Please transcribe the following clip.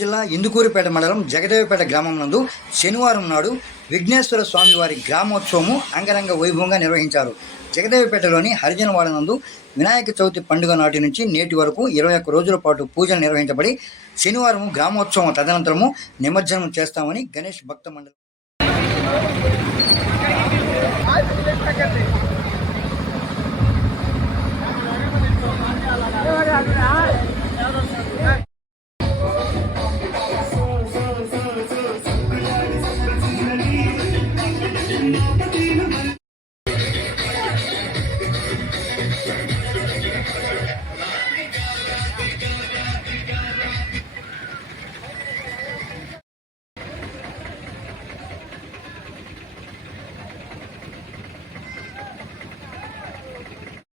జిల్లా ఇందుకూరుపేట మండలం జగదేవపేట గ్రామం నందు శనివారం నాడు విఘ్నేశ్వర స్వామి వారి గ్రామోత్సవము అంగరంగ వైభవంగా నిర్వహించారు. జగదేవపేటలోని హరిజనవాడ నందు వినాయక చవితి పండుగ నాటి నుంచి నేటి వరకు 21 రోజుల పాటు పూజలు నిర్వహించబడి శనివారం గ్రామోత్సవం తదనంతరము నిమజ్జనం చేస్తామని గణేష్ భక్త మండలి